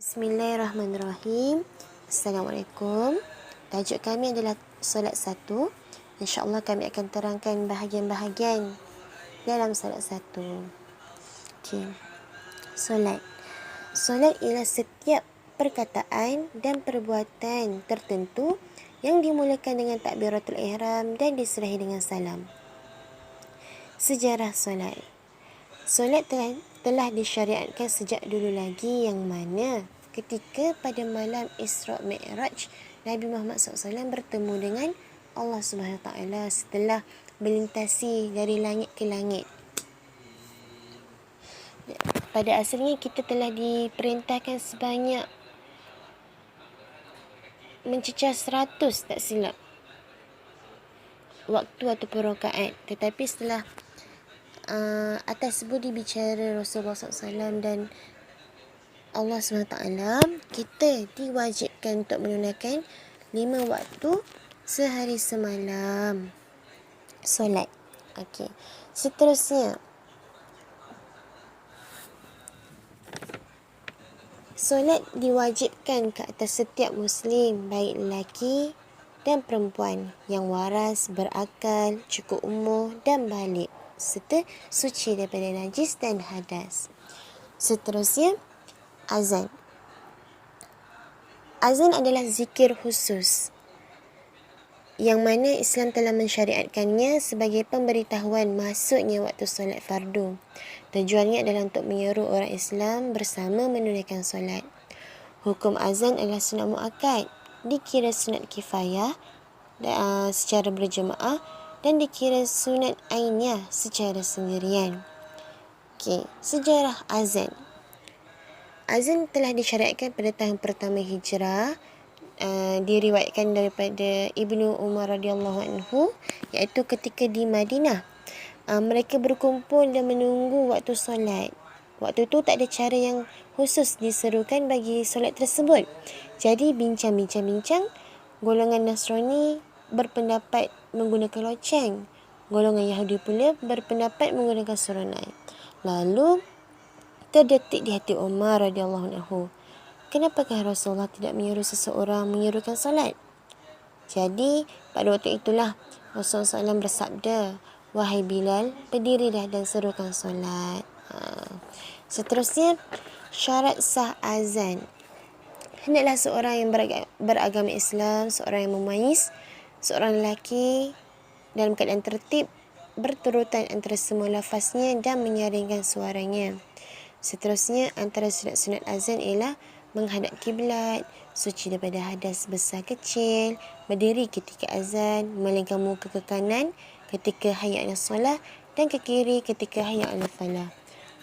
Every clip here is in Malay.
Bismillahirrahmanirrahim. Assalamualaikum. Tajuk kami adalah solat satu. InsyaAllah kami akan terangkan bahagian-bahagian dalam solat satu. Okay. Solat. Solat ialah setiap perkataan dan perbuatan tertentu yang dimulakan dengan takbiratul ihram dan diserahi dengan salam. Sejarah solat. Solat telah disyariatkan sejak dulu lagi, yang mana ketika pada malam Isra' Mi'raj Nabi Muhammad SAW bertemu dengan Allah Subhanahu Wa Taala setelah melintasi dari langit ke langit. Pada asalnya kita telah diperintahkan sebanyak mencecah 100 tak silap waktu ataupun rakaat, tetapi setelah atas budi bicara Rasulullah SAW dan Allah SWT, kita diwajibkan untuk menunaikan 5 waktu sehari semalam solat. Okey. Seterusnya, solat diwajibkan ke atas setiap Muslim, baik lelaki dan perempuan yang waras, berakal, cukup umur dan balik, serta suci daripada najis dan hadas. Seterusnya, azan. Azan adalah zikir khusus yang mana Islam telah mensyariatkannya sebagai pemberitahuan masuknya waktu solat fardu. Tujuannya adalah untuk menyeru orang Islam bersama menunaikan solat. Hukum azan adalah sunat muakkad, dikira sunat kifayah secara berjemaah dan dikira sunat ainiyah secara sendirian. Okey, sejarah azan. Azan telah disyariatkan pada tahun pertama Hijrah. Diriwayatkan daripada Ibnu Umar radhiyallahu anhu, iaitu ketika di Madinah, mereka berkumpul dan menunggu waktu solat. Waktu itu tak ada cara yang khusus diserukan bagi solat tersebut. Jadi bincang-bincang, golongan Nasrani berpendapat menggunakan loceng. Golongan Yahudi pula berpendapat menggunakan suranai. Lalu terdetik di hati Umar radhiyallahu anhu, kenapakah Rasulullah tidak menyuruh seseorang menyerukan solat? Jadi pada waktu itulah Rasulullah SAW bersabda, "Wahai Bilal, berdirilah dan serukan solat." Seterusnya, syarat sah azan. Hendaklah seorang yang beragama Islam, seorang yang mumayyiz, seorang lelaki dalam keadaan tertib, berturutan antara semua lafaznya dan menyaringkan suaranya. Seterusnya, antara sunat-sunat azan ialah menghadap kiblat, suci daripada hadas besar kecil, berdiri ketika azan, melenggang muka ke kanan ketika hayya 'alas solah dan ke kiri ketika hayya 'alas falah.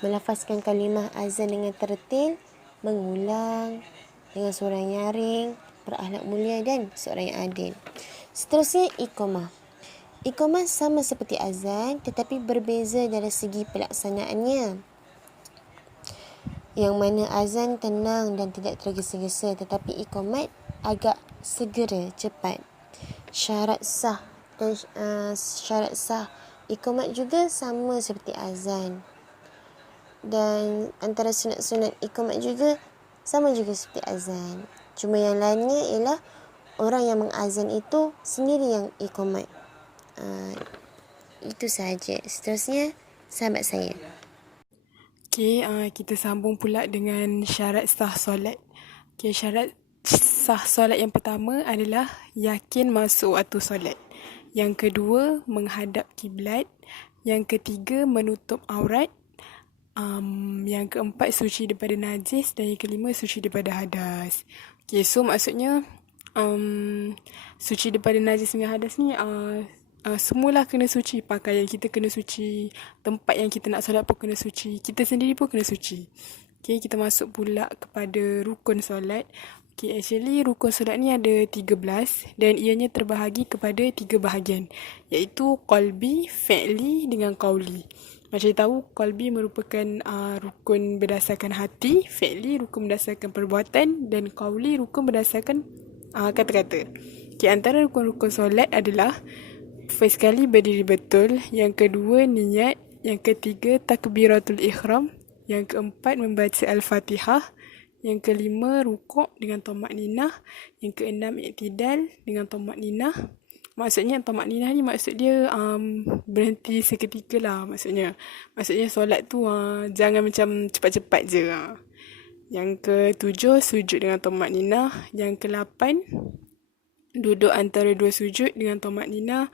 Melafazkan kalimah azan dengan tertil, mengulang dengan suara nyaring, berakhlak mulia dan suara yang adil. Seterusnya, iqamah. Iqamah sama seperti azan tetapi berbeza dari segi pelaksanaannya, yang mana azan tenang dan tidak tergesa-gesa, tetapi iqamat agak segera, cepat. Syarat sah iqamat juga sama seperti azan, dan antara sunat-sunat iqamat juga sama juga seperti azan. Cuma yang lainnya ialah orang yang mengazan itu sendiri yang iqamat. Itu sahaja. Seterusnya, sahabat saya. Okey, kita sambung pula dengan syarat sah solat. Okey, syarat sah solat yang pertama adalah yakin masuk waktu solat. Yang kedua, menghadap kiblat. Yang ketiga, menutup aurat. Yang keempat, suci daripada najis. Dan yang kelima, suci daripada hadas. Okey, so maksudnya suci daripada najis dengan hadas ni semualah kena suci. Pakaian kita kena suci, tempat yang kita nak solat pun kena suci, kita sendiri pun kena suci. Okay, kita masuk pula kepada rukun solat. Okay, actually rukun solat ni ada 13 dan ianya terbahagi kepada 3 bahagian, iaitu qalbi, fi'li dengan qauli. Macam tahu, qalbi merupakan rukun berdasarkan hati, fi'li rukun berdasarkan perbuatan, dan qauli rukun berdasarkan kata-kata. Okay, antara rukun-rukun solat adalah first kali berdiri betul, yang kedua niat, yang ketiga takbiratul ihram, yang keempat membaca al-Fatihah, Yang kelima, rukuk dengan tamakninah. Yang keenam, i'tidal dengan tamakninah. Maksudnya tamakninah ni maksud dia berhenti seketika lah maksudnya. Maksudnya solat tu jangan macam cepat-cepat je. Yang ketujuh, sujud dengan tamakninah. Yang kelapan, duduk antara dua sujud dengan tamakninah.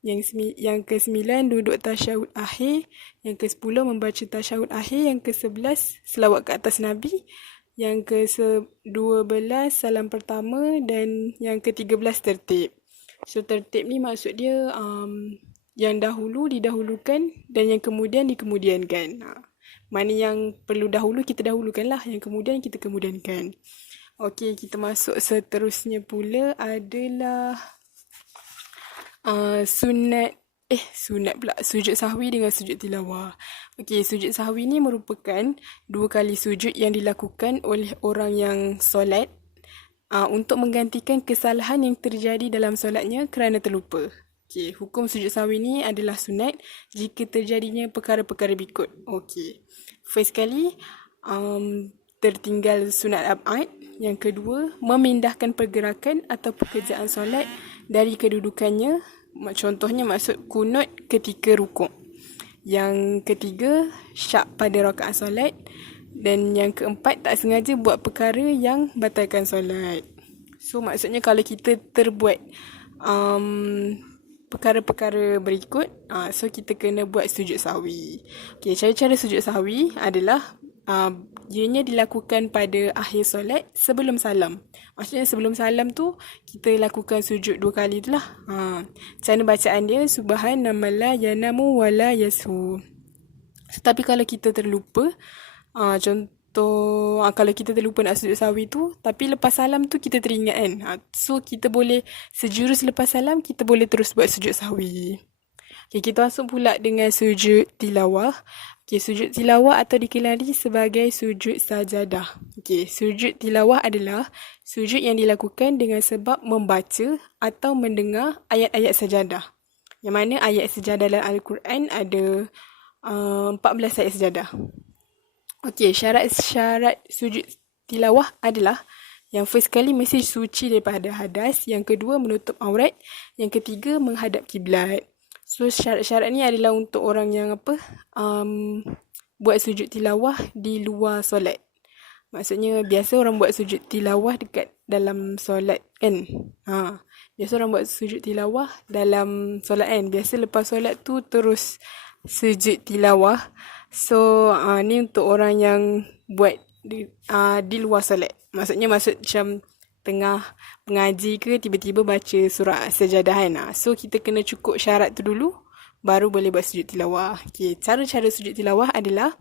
Yang ke-9 duduk tasyahud akhir. Yang ke-10 membaca tasyahud akhir. Yang ke-11 selawat ke atas Nabi. Yang ke-12 salam pertama. Dan yang ke-13 tertib. So tertib ni maksud dia yang dahulu didahulukan dan yang kemudian dikemudiankan. Mana yang perlu dahulu kita dahulukan lah. Yang kemudian kita kemudiankan. Okey, kita masuk seterusnya pula adalah sujud sahwi dengan sujud tilawah. Okey, sujud sahwi ni merupakan 2 kali sujud yang dilakukan oleh orang yang solat untuk menggantikan kesalahan yang terjadi dalam solatnya kerana terlupa. Okey, hukum sujud sahwi ni adalah sunat jika terjadinya perkara-perkara berikut. Okey, first kali tertinggal sunat ab'ad. Yang kedua, memindahkan pergerakan atau pekerjaan solat dari kedudukannya. Contohnya maksud kunut ketika rukuk. Yang ketiga, syak pada rakaat solat. Dan yang keempat, tak sengaja buat perkara yang batalkan solat. So maksudnya kalau kita terbuat perkara-perkara berikut, so kita kena buat sujud sahwi. Okay, cara-cara sujud sahwi adalah ianya dilakukan pada akhir solat sebelum salam. Maksudnya sebelum salam tu kita lakukan sujud 2 kali tu lah. Cara bacaan dia subhanallah la yanamu wa la yasu. So, tapi kalau kita terlupa, contoh kalau kita terlupa nak sujud sahwi tu, tapi lepas salam tu kita teringat kan. So kita boleh sejurus lepas salam kita boleh terus buat sujud sahwi. Okay, kita masuk pula dengan sujud tilawah. Okay, sujud tilawah atau dikenali sebagai sujud sajadah. Okay, sujud tilawah adalah sujud yang dilakukan dengan sebab membaca atau mendengar ayat-ayat sajadah. Yang mana ayat sajadah dalam Al-Quran ada 14 ayat sajadah. Okay, syarat-syarat sujud tilawah adalah yang first kali mesti suci daripada hadas. Yang kedua, menutup aurat. Yang ketiga, menghadap kiblat. So syarat-syarat ni adalah untuk orang yang buat sujud tilawah di luar solat. Maksudnya biasa orang buat sujud tilawah dekat dalam solat kan. Biasa orang buat sujud tilawah dalam solat kan. Biasa lepas solat tu terus sujud tilawah. So ni untuk orang yang buat di luar solat. Maksudnya macam tengah mengaji ke tiba-tiba baca surah sajadah kan. So kita kena cukup syarat tu dulu baru boleh buat sujud tilawah. Okay, cara-cara sujud tilawah adalah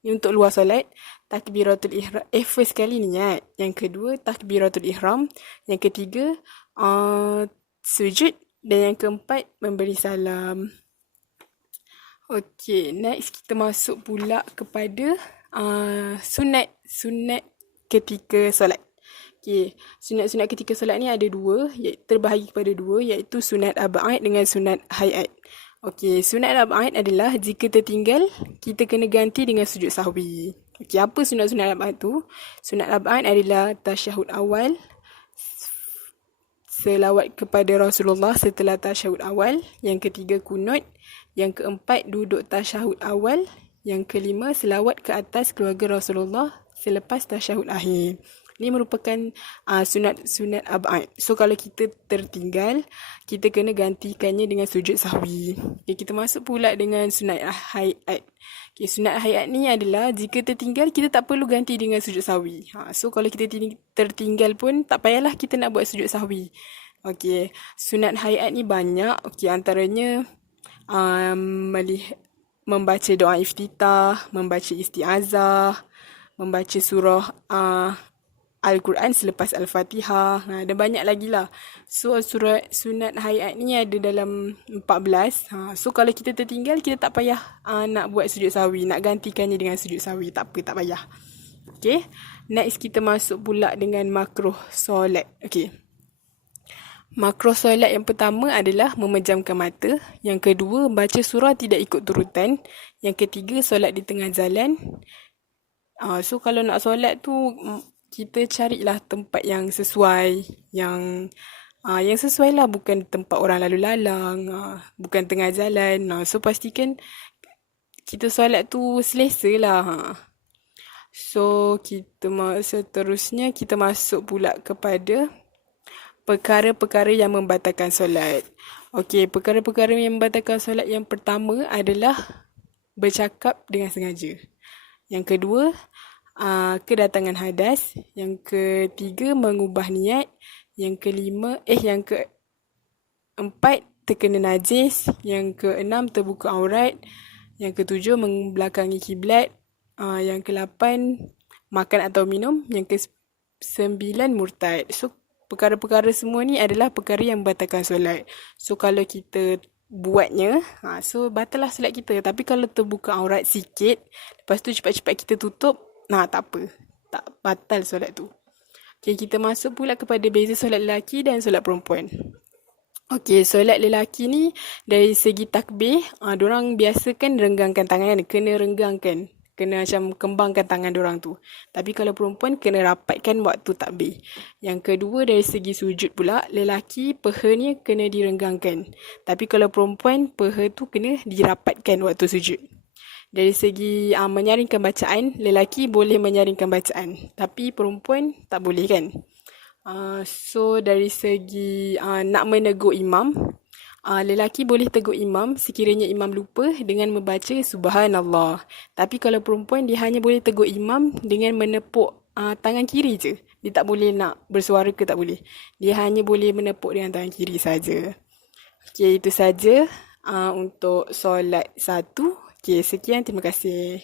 ni untuk luar solat, takbiratul ihram. First kali niat. Yang kedua, takbiratul ihram. Yang ketiga, sujud. Dan yang keempat, memberi salam. Okay, next kita masuk pula kepada sunat ketika solat. Okay, sunat-sunat ketika solat ni ada 2, terbahagi kepada 2, iaitu sunat ab'ad dengan sunat hayat. Okay, sunat ab'ad adalah jika tertinggal, kita kena ganti dengan sujud sahwi. Okay, apa sunat-sunat ab'ad tu? Sunat ab'ad adalah tasyahud awal, selawat kepada Rasulullah setelah tasyahud awal. Yang ketiga, kunut. Yang keempat, duduk tasyahud awal. Yang kelima, selawat ke atas keluarga Rasulullah selepas tasyahud akhir. Ini merupakan sunat ab'ad. So kalau kita tertinggal, kita kena gantikannya dengan sujud sahwi. Okay, kita masuk pula dengan sunat hayat. Okay, sunat hayat ni adalah jika tertinggal, kita tak perlu ganti dengan sujud sahwi. So kalau kita tertinggal pun tak payahlah kita nak buat sujud sahwi. Okay, sunat hayat ni banyak. Okay, antaranya membaca doa iftitah, membaca isti'azah, membaca surah Al-Quran selepas Al-Fatihah. Ada banyak lagi lah. So sunat hayat ni ada dalam 14. So kalau kita tertinggal, kita tak payah nak buat sujud sahwi, nak gantikannya dengan sujud sahwi. Tak payah. Okay, next kita masuk pula dengan makruh solat. Okay, makruh solat yang pertama adalah memejamkan mata. Yang kedua, baca surah tidak ikut turutan. Yang ketiga, solat di tengah jalan. So kalau nak solat tu kita carilah tempat yang sesuai, yang sesuai lah, bukan tempat orang lalu lalang, bukan tengah jalan. So pastikan kita solat tu selesa lah. So seterusnya kita masuk pula kepada perkara-perkara yang membatalkan solat. Okey, perkara-perkara yang membatalkan solat yang pertama adalah bercakap dengan sengaja. Yang kedua, kedatangan hadas. Yang ketiga, mengubah niat. Yang keempat, terkena najis. Yang keenam, terbuka aurat. Yang ketujuh, membelakangi kiblat. Yang ke-8, makan atau minum. Yang ke-9, murtad. So, perkara-perkara semua ni adalah perkara yang membatalkan solat. So, kalau kita buatnya, so batal lah solat kita. Tapi kalau terbuka aurat sikit, lepas tu cepat-cepat kita tutup, tak apa. Tak batal solat tu. Okay, kita masuk pula kepada beza solat lelaki dan solat perempuan. Okay, solat lelaki ni dari segi takbir, diorang biasa kan renggangkan tangan, kena renggangkan. Kena macam kembangkan tangan diorang tu. Tapi kalau perempuan kena rapatkan waktu takbir. Yang kedua dari segi sujud pula, lelaki pehanya kena direnggangkan. Tapi kalau perempuan, peha tu kena dirapatkan waktu sujud. Dari segi menyaringkan bacaan, lelaki boleh menyaringkan bacaan. Tapi perempuan tak boleh kan. So dari segi nak menegur imam, lelaki boleh tegur imam sekiranya imam lupa dengan membaca subhanallah. Tapi kalau perempuan, dia hanya boleh tegur imam dengan menepuk tangan kiri je. Dia tak boleh nak bersuara ke, tak boleh. Dia hanya boleh menepuk dengan tangan kiri saja. Okey, itu saja untuk solat 1. Okey, sekian, terima kasih.